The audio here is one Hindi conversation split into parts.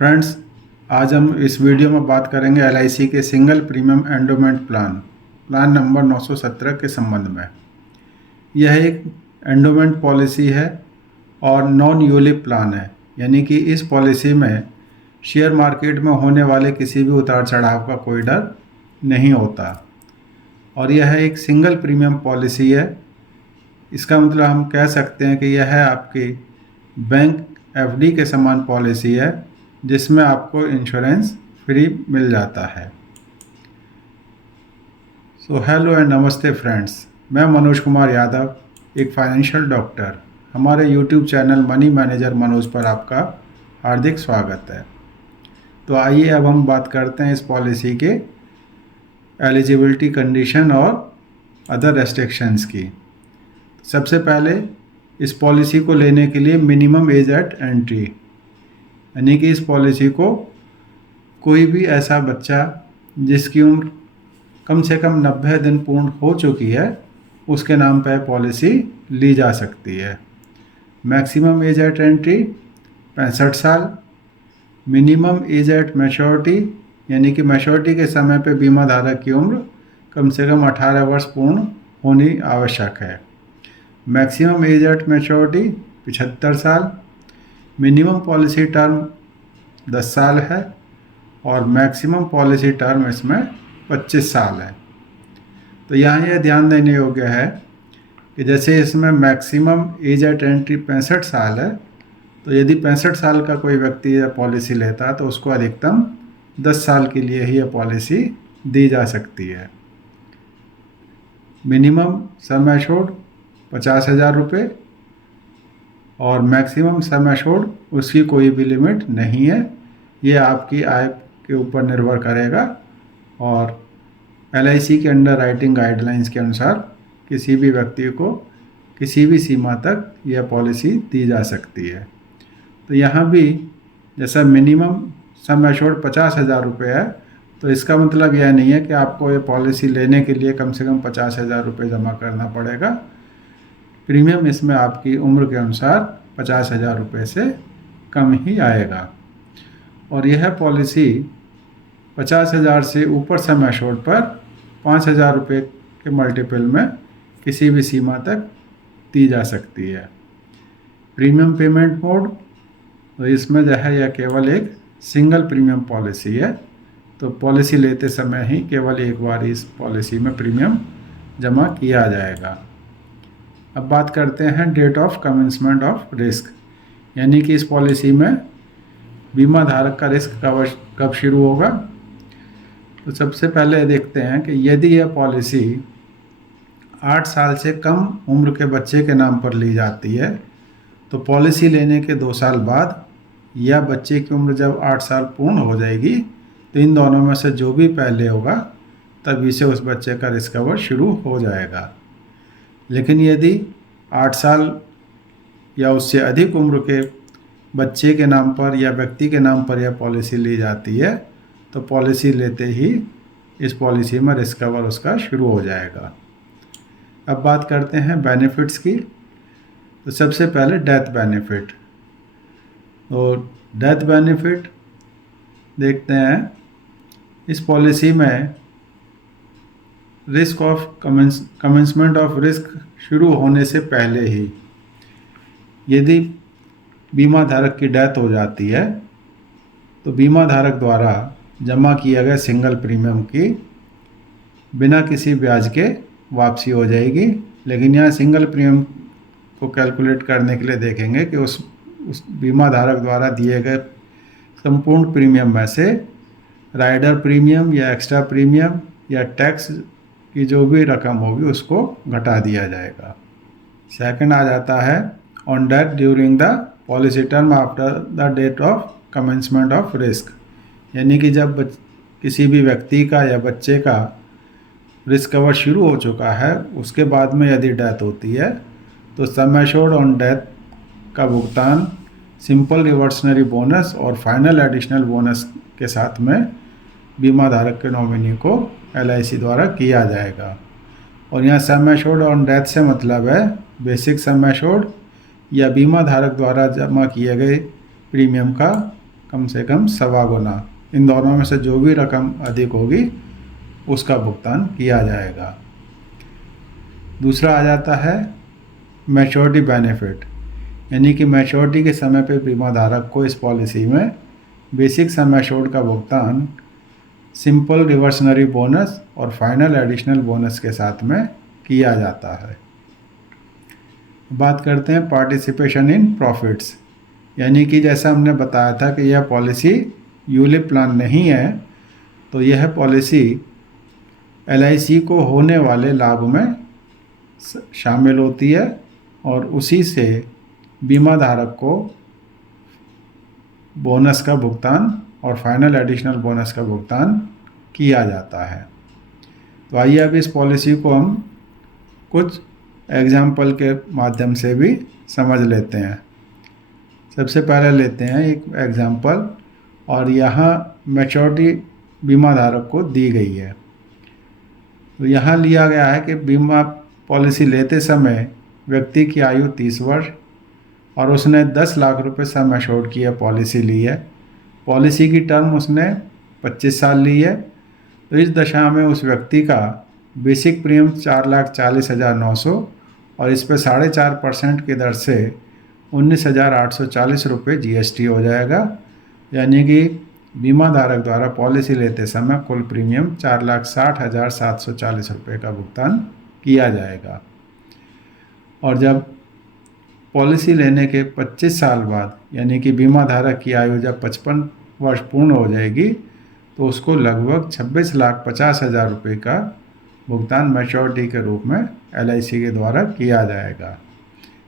फ्रेंड्स, आज हम इस वीडियो में बात करेंगे एलआईसी के single premium endowment plan number 917 के संबंध में। यह एक एंडोमेंट पॉलिसी है और नॉन यूलिप प्लान है, यानी कि इस पॉलिसी में शेयर मार्केट में होने वाले किसी भी उतार चढ़ाव का कोई डर नहीं होता और यह एक सिंगल प्रीमियम पॉलिसी है। इसका मतलब हम कह सकते हैं कि यह आपकी बैंक एफडी के समान पॉलिसी है जिसमें आपको इंश्योरेंस फ्री मिल जाता है। सो हेलो एंड नमस्ते फ्रेंड्स, मैं मनोज कुमार यादव, एक फाइनेंशियल डॉक्टर। हमारे YouTube channel money manager Manoj पर आपका हार्दिक स्वागत है। तो आइए अब हम बात करते हैं इस पॉलिसी के एलिजिबिलिटी कंडीशन और अदर रेस्ट्रिक्शंस की। सबसे पहले इस पॉलिसी को लेने के लिए मिनिमम एज एट एंट्री, यानी कि इस पॉलिसी को कोई भी ऐसा बच्चा जिसकी उम्र कम से कम 90 दिन पूर्ण हो चुकी है उसके नाम पर पॉलिसी ली जा सकती है। मैक्सिमम एज एट एंट्री 65 साल। मिनिमम एज एट मैच्योरिटी, यानी कि मैच्योरिटी के समय पे बीमा धारक की उम्र कम से कम 18 वर्ष पूर्ण होनी आवश्यक है। मैक्सिमम एज एट मैच्योरिटी 75 साल। मिनिमम पॉलिसी टर्म 10 साल है और मैक्सिमम पॉलिसी टर्म इसमें 25 साल है। तो यहाँ यह ध्यान देने योग्य है कि जैसे इसमें मैक्सिमम एज एट एंट्री 65 साल है, तो यदि 65 साल का कोई व्यक्ति यह पॉलिसी लेता है तो उसको अधिकतम 10 साल के लिए ही यह पॉलिसी दी जा सकती है। मिनिमम सम एश्योर्ड 50,000 रुपये और मैक्सिमम सम एश्योर्ड उसकी कोई भी लिमिट नहीं है। ये आपकी आय के ऊपर निर्भर करेगा और एलआईसी के अंडर राइटिंग गाइडलाइंस के अनुसार किसी भी व्यक्ति को किसी भी सीमा तक यह पॉलिसी दी जा सकती है। तो यहाँ भी जैसा मिनिमम सम एश्योर्ड 50,000 रुपये है, तो इसका मतलब यह नहीं है कि आपको ये पॉलिसी लेने के लिए कम से कम 50,000 रुपये जमा करना पड़ेगा। प्रीमियम इसमें आपकी उम्र के अनुसार 50,000 रुपये से कम ही आएगा और यह पॉलिसी 50,000 से ऊपर सम एश्योर्ड पर 5,000 रुपये के मल्टीपल में किसी भी सीमा तक दी जा सकती है। प्रीमियम पेमेंट मोड, तो इसमें जो है यह केवल एक सिंगल प्रीमियम पॉलिसी है, तो पॉलिसी लेते समय ही केवल एक बार इस पॉलिसी में प्रीमियम जमा किया जाएगा। अब बात करते हैं date of commencement of risk, यानी कि इस पॉलिसी में बीमा धारक का रिस्क कब शुरू होगा। तो सबसे पहले देखते हैं कि यदि यह पॉलिसी 8 साल से कम उम्र के बच्चे के नाम पर ली जाती है तो पॉलिसी लेने के 2 साल बाद या बच्चे की उम्र जब 8 साल पूर्ण हो जाएगी तो इन दोनों में से जो भी पहले होगा तभी से उस बच्चे का रिस्क कवर शुरू हो जाएगा। लेकिन यदि 8 साल या उससे अधिक उम्र के बच्चे के नाम पर या व्यक्ति के नाम पर यह पॉलिसी ली जाती है तो पॉलिसी लेते ही इस पॉलिसी में रिस्क कवर उसका शुरू हो जाएगा। अब बात करते हैं बेनिफिट्स की। तो सबसे पहले डेथ बेनिफिट। तो डेथ बेनिफिट देखते हैं, इस पॉलिसी में risk of commencement of risk शुरू होने से पहले ही यदि बीमा धारक की डेथ हो जाती है तो बीमा धारक द्वारा जमा किया गया सिंगल प्रीमियम की बिना किसी ब्याज के वापसी हो जाएगी। लेकिन यहाँ सिंगल प्रीमियम को कैलकुलेट करने के लिए देखेंगे कि उस बीमा धारक द्वारा दिए गए संपूर्ण प्रीमियम में से राइडर प्रीमियम या एक्स्ट्रा प्रीमियम या टैक्स की जो भी रकम होगी उसको घटा दिया जाएगा। सेकंड आ जाता है on death during the policy term after the date of commencement of risk, यानी कि जब किसी भी व्यक्ति का या बच्चे का रिस्क कवर शुरू हो चुका है उसके बाद में यदि डेथ होती है तो सम एश्योर्ड ऑन डेथ का भुगतान सिंपल रिवर्सनरी बोनस और फाइनल एडिशनल बोनस के साथ में बीमा धारक के नॉमिनी को एलआईसी द्वारा किया जाएगा। और यहाँ सम एश्योर्ड ऑन डेथ से मतलब है बेसिक सम एश्योर्ड या बीमा धारक द्वारा जमा किए गए प्रीमियम का कम से कम 1.25 गुना। इन दोनों में से जो भी रकम अधिक होगी उसका भुगतान किया जाएगा। दूसरा आ जाता है मैच्योरिटी बेनिफिट, यानी कि मैच्योरिटी के समय पे बीमा धारक को इस पॉलिसी में बेसिक सम एश्योर्ड का भुगतान सिंपल रिवर्सनरी बोनस और फाइनल एडिशनल बोनस के साथ में किया जाता है। बात करते हैं पार्टिसिपेशन इन प्रॉफिट्स, यानी कि जैसा हमने बताया था कि यह पॉलिसी यूलिप प्लान नहीं है, तो यह पॉलिसी LIC को होने वाले लाभ में शामिल होती है और उसी से बीमा धारक को बोनस का भुगतान और फाइनल एडिशनल बोनस का भुगतान किया जाता है। तो आइए अब इस पॉलिसी को हम कुछ एग्जाम्पल के माध्यम से भी समझ लेते हैं। सबसे पहले लेते हैं एक एग्जाम्पल, और यहाँ मैच्योरिटी बीमा धारक को दी गई है। तो यहाँ लिया गया है कि बीमा पॉलिसी लेते समय व्यक्ति की आयु 30 वर्ष और उसने 10 लाख रुपए सम एश्योर्ड की पॉलिसी ली है। पॉलिसी की टर्म उसने 25 साल ली है। तो इस दशा में उस व्यक्ति का बेसिक प्रीमियम 4,40,900 और इस पर 4.5% की दर से 19,840 रुपये GST हो जाएगा, यानी कि बीमा धारक द्वारा पॉलिसी लेते समय कुल प्रीमियम 4,60,740 रुपये का भुगतान किया जाएगा। और जब पॉलिसी लेने के 25 साल बाद, यानी कि बीमा धारक की आयु जब 55 वर्ष पूर्ण हो जाएगी, तो उसको लगभग 26,50,000 रुपये का भुगतान मैच्योरिटी के रूप में LIC के द्वारा किया जाएगा।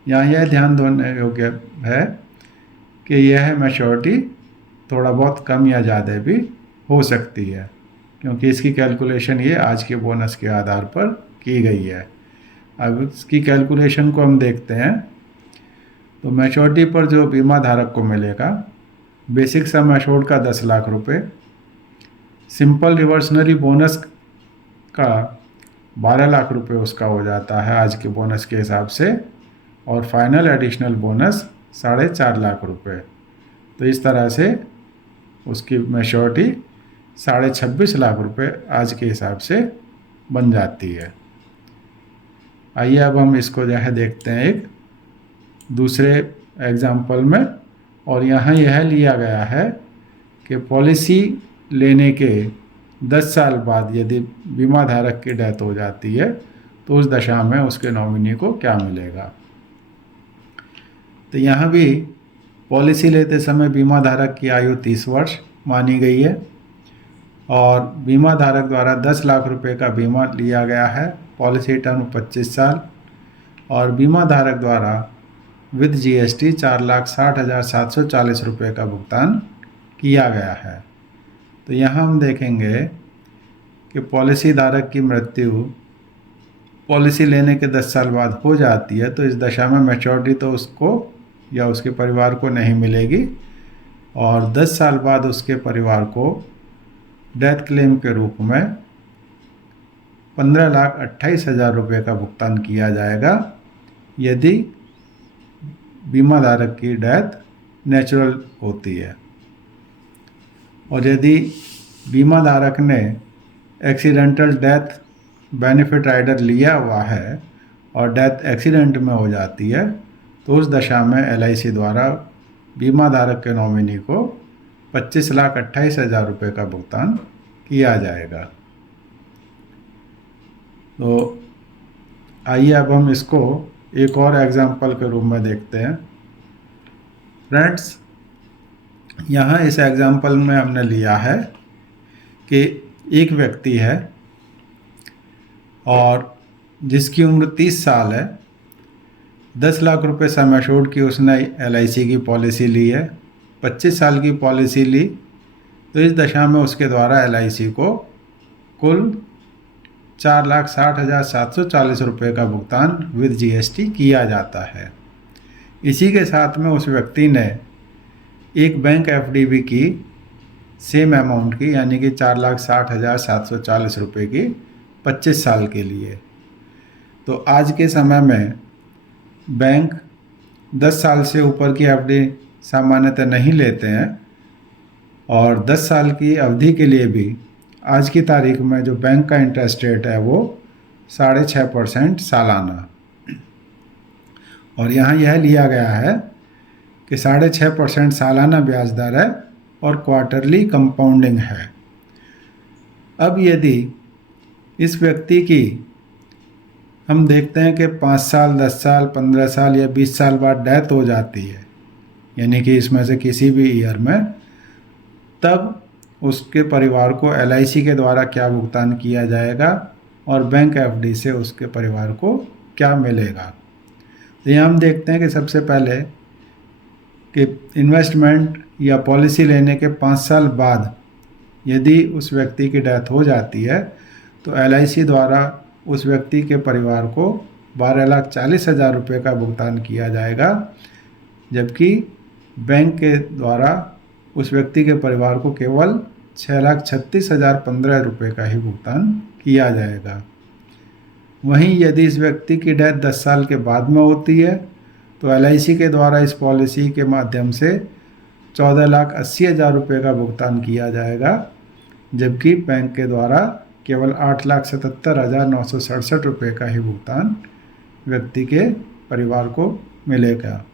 यहाँ यह ध्यान देने योग्य है कि यह मैच्योरिटी थोड़ा बहुत कम या ज़्यादा भी हो सकती है, क्योंकि इसकी कैलकुलेशन ये आज के बोनस के आधार पर की गई है। अब इसकी कैलकुलेशन को हम देखते हैं। तो मैच्योरिटी पर जो बीमा धारक को मिलेगा, बेसिक सम एश्योर्ड का 10 लाख रुपए, सिंपल रिवर्सनरी बोनस का 12 लाख रुपए उसका हो जाता है आज के बोनस के हिसाब से, और फाइनल एडिशनल बोनस 4.5 लाख रुपए। तो इस तरह से उसकी मैच्योरिटी 26.5 लाख रुपए आज के हिसाब से बन जाती है। आइए अब हम इसको जो है देखते हैं एक दूसरे एग्जाम्पल में, और यहाँ यह लिया गया है कि पॉलिसी लेने के 10 साल बाद यदि बीमा धारक की डेथ हो जाती है तो उस दशा में उसके नॉमिनी को क्या मिलेगा। तो यहाँ भी पॉलिसी लेते समय बीमा धारक की आयु 30 वर्ष मानी गई है और बीमा धारक द्वारा 10 लाख रुपए का बीमा लिया गया है। पॉलिसी टर्म 25 साल और बीमा धारक द्वारा विद GST 4,60,740 रुपये का भुगतान किया गया है। तो यहाँ हम देखेंगे कि पॉलिसी धारक की मृत्यु पॉलिसी लेने के 10 साल बाद हो जाती है, तो इस दशा में मैच्योरिटी तो उसको या उसके परिवार को नहीं मिलेगी और 10 साल बाद उसके परिवार को डेथ क्लेम के रूप में 15,28,000 रुपये का भुगतान किया जाएगा यदि बीमा धारक की डेथ नेचुरल होती है। और यदि बीमा धारक ने एक्सीडेंटल डेथ बेनिफिट राइडर लिया हुआ है और डेथ एक्सीडेंट में हो जाती है, तो उस दशा में LIC द्वारा बीमा धारक के नॉमिनी को 25,28,000 रुपये का भुगतान किया जाएगा। तो आइए अब हम इसको एक और एग्जाम्पल के रूप में देखते हैं। फ्रेंड्स, यहाँ इस एग्जाम्पल में हमने लिया है कि एक व्यक्ति है और जिसकी उम्र 30 साल है, 10 लाख रुपए सम एश्योर्ड की उसने LIC की पॉलिसी ली है, 25 साल की पॉलिसी ली। तो इस दशा में उसके द्वारा LIC को कुल 4,60,740 रुपये का भुगतान विद GST किया जाता है। इसी के साथ में उस व्यक्ति ने एक बैंक FD की सेम अमाउंट की, यानी कि 4,60,740 रुपये की 25 साल के लिए। तो आज के समय में बैंक 10 साल से ऊपर की FD सामान्यतः नहीं लेते हैं, और 10 साल की अवधि के लिए भी आज की तारीख में जो बैंक का इंटरेस्ट रेट है वो 6.5% सालाना, और यहाँ यह लिया गया है कि 6.5% सालाना ब्याज दर है और क्वार्टरली कंपाउंडिंग है। अब यदि इस व्यक्ति की हम देखते हैं कि 5 साल, 10 साल, 15 साल या 20 साल बाद डेथ हो जाती है, यानी कि इसमें से किसी भी ईयर में, तब उसके परिवार को LIC के द्वारा क्या भुगतान किया जाएगा और बैंक FD से उसके परिवार को क्या मिलेगा। तो यहाँ हम देखते हैं कि सबसे पहले कि इन्वेस्टमेंट या पॉलिसी लेने के 5 साल बाद यदि उस व्यक्ति की डेथ हो जाती है तो LIC द्वारा उस व्यक्ति के परिवार को 12,40,000 रुपये का भुगतान किया जाएगा, जबकि बैंक के द्वारा उस व्यक्ति के परिवार को केवल 6,36,015 रुपये का ही भुगतान किया जाएगा। वहीं यदि इस व्यक्ति की डेथ 10 साल के बाद में होती है तो LIC के द्वारा इस पॉलिसी के माध्यम से 14,80,000 रुपये का भुगतान किया जाएगा, जबकि बैंक के द्वारा केवल 8,77,967 रुपये का ही भुगतान व्यक्ति के परिवार को मिलेगा।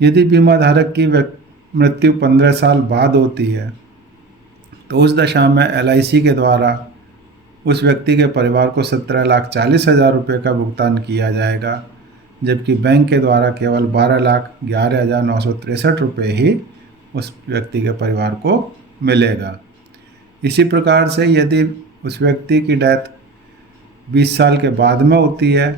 यदि बीमा धारक की मृत्यु 15 साल बाद होती है तो उस दशा में LIC के द्वारा उस व्यक्ति के परिवार को 17,40,000 रुपये का भुगतान किया जाएगा, जबकि बैंक के द्वारा केवल 12,11,963 रुपये ही उस व्यक्ति के परिवार को मिलेगा। इसी प्रकार से यदि उस व्यक्ति की डेथ 20 साल के बाद में होती है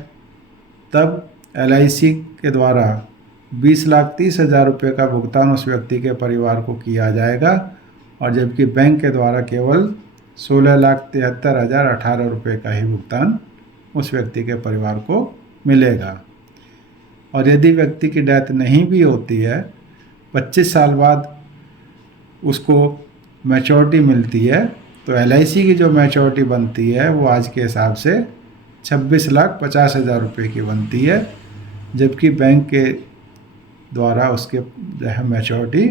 तब LIC के द्वारा 20,30,000 रुपये का भुगतान उस व्यक्ति के परिवार को किया जाएगा, और जबकि बैंक के द्वारा केवल 16,73,018 रुपये का ही भुगतान उस व्यक्ति के परिवार को मिलेगा। और यदि व्यक्ति की डेथ नहीं भी होती है, 25 साल बाद उसको मैच्योरिटी मिलती है, तो LIC की जो मैच्योरिटी बनती है वो आज के हिसाब से 26,50,000 रुपये की बनती है, जबकि बैंक के द्वारा उसके जो है मैच्योरिटी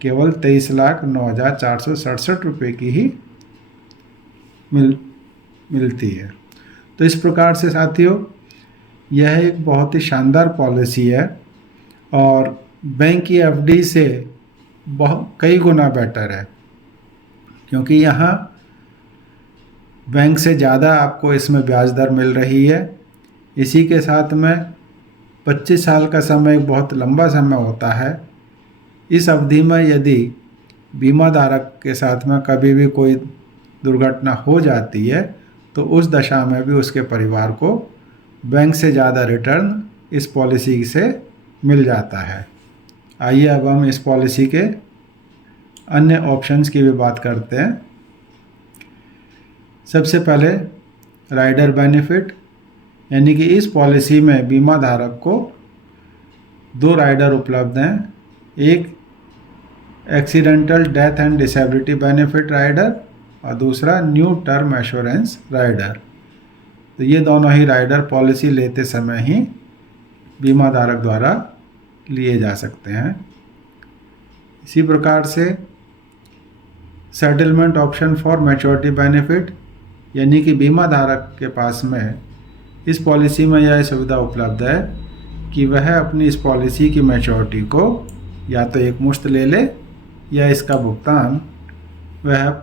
केवल 23,09,467 रुपये की ही मिलती है। तो इस प्रकार से साथियों यह एक बहुत ही शानदार पॉलिसी है और बैंक की FD से कई गुना बेटर है, क्योंकि यहाँ बैंक से ज़्यादा आपको इसमें ब्याज दर मिल रही है। इसी के साथ में 25 साल का समय एक बहुत लंबा समय होता है। इस अवधि में यदि बीमा धारक के साथ में कभी भी कोई दुर्घटना हो जाती है तो उस दशा में भी उसके परिवार को बैंक से ज़्यादा रिटर्न इस पॉलिसी से मिल जाता है। आइए अब हम इस पॉलिसी के अन्य ऑप्शंस की भी बात करते हैं। सबसे पहले राइडर बेनिफिट, यानी कि इस पॉलिसी में बीमा धारक को 2 राइडर उपलब्ध हैं। एक accidental death and disability benefit rider और दूसरा न्यू टर्म एश्योरेंस राइडर। तो ये दोनों ही राइडर पॉलिसी लेते समय ही बीमा धारक द्वारा लिए जा सकते हैं। इसी प्रकार से settlement option for maturity benefit, यानी कि बीमा धारक के पास में इस पॉलिसी में यह सुविधा उपलब्ध है कि वह अपनी इस पॉलिसी की मैच्योरिटी को या तो एक मुश्त ले ले या इसका भुगतान वह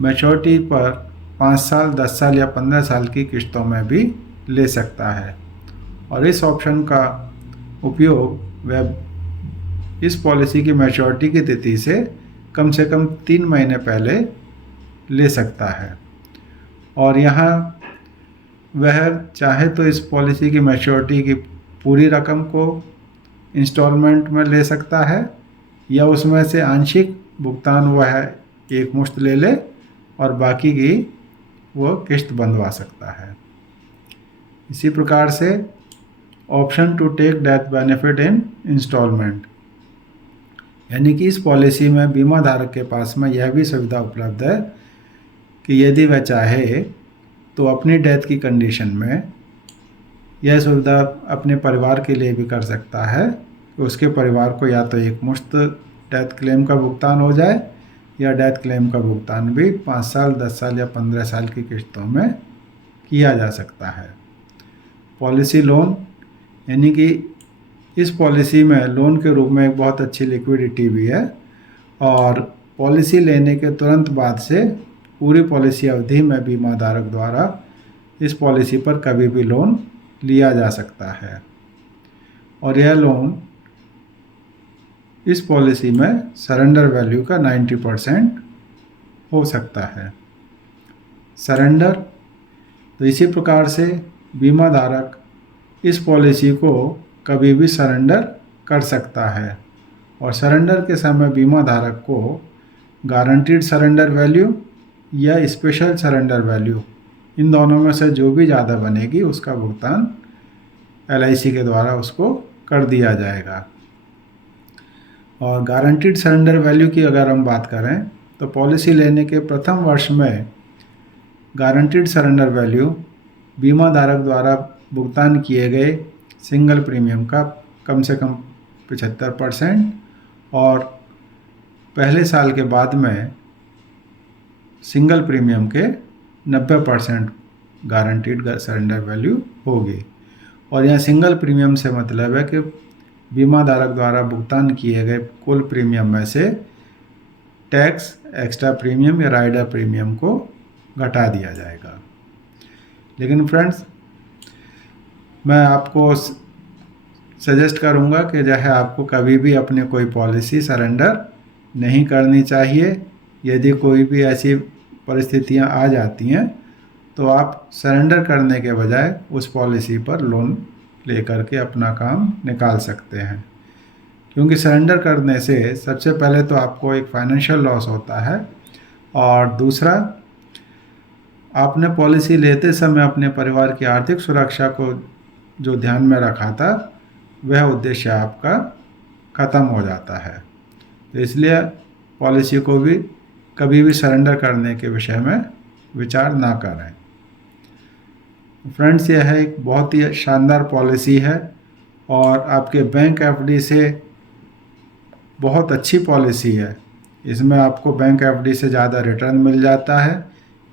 मैच्योरिटी पर 5 साल, 10 साल या 15 साल की किश्तों में भी ले सकता है। और इस ऑप्शन का उपयोग वह इस पॉलिसी की मैच्योरिटी की तिथि से कम 3 महीने पहले ले सकता है। और यहाँ वह चाहे तो इस पॉलिसी की मैच्योरिटी की पूरी रकम को इंस्टॉलमेंट में ले सकता है या उसमें से आंशिक भुगतान वह एक मुश्त ले ले और बाकी की वो किश्त बंधवा सकता है। इसी प्रकार से option to take death benefit in installment, यानी कि इस पॉलिसी में बीमा धारक के पास में यह भी सुविधा उपलब्ध है कि यदि वह चाहे तो अपनी डेथ की कंडीशन में यह सुविधा अपने परिवार के लिए भी कर सकता है कि उसके परिवार को या तो एक मुश्त डेथ क्लेम का भुगतान हो जाए, या डेथ क्लेम का भुगतान भी 5 साल, 10 साल या 15 साल की किस्तों में किया जा सकता है। पॉलिसी लोन, यानी कि इस पॉलिसी में लोन के रूप में एक बहुत अच्छी लिक्विडिटी भी है, और पॉलिसी लेने के तुरंत बाद से पूरी पॉलिसी अवधि में बीमा धारक द्वारा इस पॉलिसी पर कभी भी लोन लिया जा सकता है। और यह लोन इस पॉलिसी में सरेंडर वैल्यू का 90% हो सकता है। सरेंडर, तो इसी प्रकार से बीमा धारक इस पॉलिसी को कभी भी सरेंडर कर सकता है, और सरेंडर के समय बीमा धारक को गारंटीड सरेंडर वैल्यू या स्पेशल सरेंडर वैल्यू, इन दोनों में से जो भी ज़्यादा बनेगी उसका भुगतान LIC के द्वारा उसको कर दिया जाएगा। और गारंटीड सरेंडर वैल्यू की अगर हम बात करें तो पॉलिसी लेने के प्रथम वर्ष में गारंटीड सरेंडर वैल्यू बीमा धारक द्वारा भुगतान किए गए सिंगल प्रीमियम का कम से कम 75%, और पहले साल के बाद में सिंगल प्रीमियम के 90% गारंटीड सरेंडर वैल्यू होगी। और यह सिंगल प्रीमियम से मतलब है कि बीमा धारक द्वारा भुगतान किए गए कुल प्रीमियम में से टैक्स, एक्स्ट्रा प्रीमियम या राइडर प्रीमियम को घटा दिया जाएगा। लेकिन फ्रेंड्स, मैं आपको सजेस्ट करूंगा कि जो है आपको कभी भी अपनी कोई पॉलिसी सरेंडर नहीं करनी चाहिए। यदि कोई भी ऐसी परिस्थितियां आ जाती हैं तो आप सरेंडर करने के बजाय उस पॉलिसी पर लोन लेकर के अपना काम निकाल सकते हैं, क्योंकि सरेंडर करने से सबसे पहले तो आपको एक फाइनेंशियल लॉस होता है, और दूसरा आपने पॉलिसी लेते समय अपने परिवार की आर्थिक सुरक्षा को जो ध्यान में रखा था वह उद्देश्य आपका ख़त्म हो जाता है। तो इसलिए पॉलिसी को भी कभी भी सरेंडर करने के विषय में विचार ना करें। फ्रेंड्स, यह है एक बहुत ही शानदार पॉलिसी है, और आपके बैंक FD से बहुत अच्छी पॉलिसी है। इसमें आपको बैंक FD से ज़्यादा रिटर्न मिल जाता है,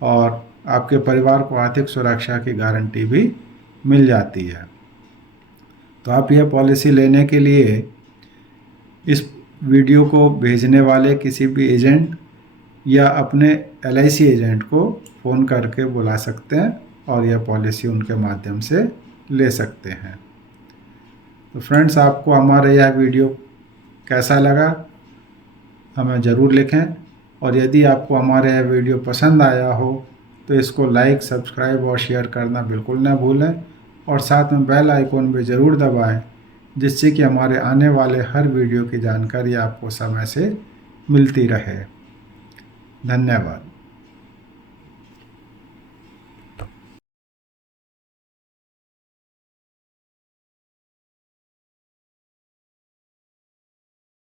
और आपके परिवार को आर्थिक सुरक्षा की गारंटी भी मिल जाती है। तो आप यह पॉलिसी लेने के लिए इस वीडियो को भेजने वाले किसी भी एजेंट या अपने LIC एजेंट को फ़ोन करके बुला सकते हैं, और यह पॉलिसी उनके माध्यम से ले सकते हैं। तो फ्रेंड्स, आपको हमारा यह वीडियो कैसा लगा हमें ज़रूर लिखें, और यदि आपको हमारा यह वीडियो पसंद आया हो तो इसको लाइक, सब्सक्राइब और शेयर करना बिल्कुल ना भूलें, और साथ में बेल आइकॉन भी ज़रूर दबाएं, जिससे कि हमारे आने वाले हर वीडियो की जानकारी आपको समय से मिलती रहे। धन्यवाद।